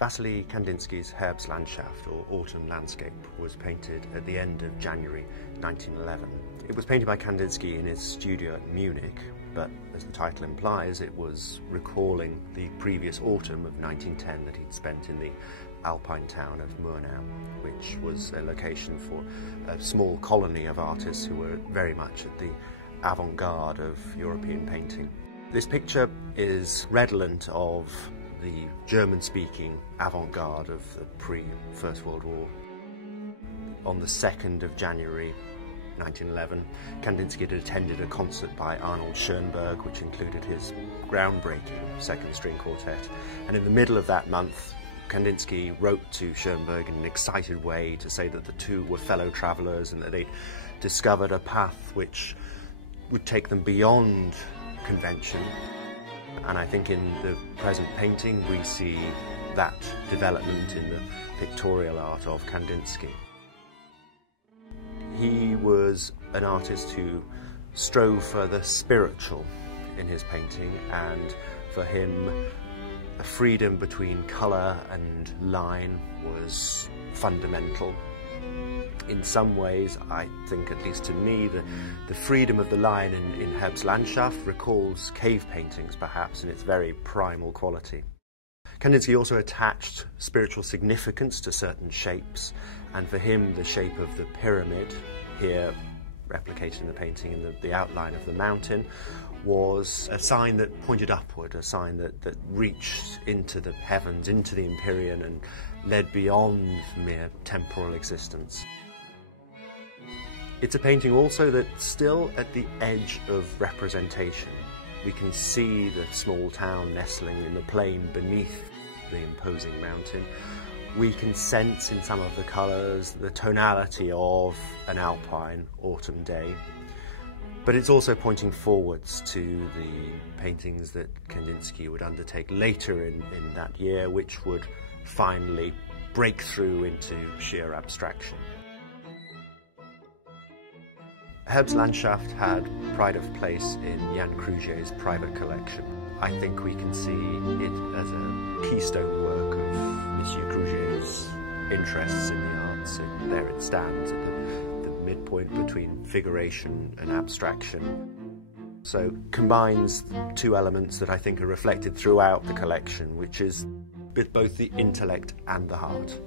Wassily Kandinsky's Herbstlandschaft, or Autumn Landscape, was painted at the end of January 1911. It was painted by Kandinsky in his studio at Munich, but as the title implies, it was recalling the previous autumn of 1910 that he'd spent in the alpine town of Murnau, which was a location for a small colony of artists who were very much at the avant-garde of European painting. This picture is redolent of the German-speaking avant-garde of the pre-First World War. On the 2nd of January 1911, Kandinsky had attended a concert by Arnold Schoenberg, which included his groundbreaking second-string quartet, and in the middle of that month, Kandinsky wrote to Schoenberg in an excited way to say that the two were fellow travellers and that they'd discovered a path which would take them beyond convention. And I think in the present painting we see that development in the pictorial art of Kandinsky. He was an artist who strove for the spiritual in his painting, and for him a freedom between colour and line was fundamental. In some ways, I think, at least to me, the freedom of the line in Herbstlandschaft recalls cave paintings, perhaps, in its very primal quality. Kandinsky also attached spiritual significance to certain shapes, and for him the shape of the pyramid, here replicated in the painting in the outline of the mountain, was a sign that pointed upward, a sign that reached into the heavens, into the Empyrean, and led beyond mere temporal existence. It's a painting also that's still at the edge of representation. We can see the small town nestling in the plain beneath the imposing mountain. We can sense in some of the colours the tonality of an alpine autumn day. But it's also pointing forwards to the paintings that Kandinsky would undertake later in that year, which would finally break through into sheer abstraction. Herbstlandschaft had pride of place in Jan Krugier's private collection. I think we can see it as a keystone work of Monsieur Krugier's interests in the arts, and there it stands at the midpoint between figuration and abstraction. So combines two elements that I think are reflected throughout the collection, which is both the intellect and the heart.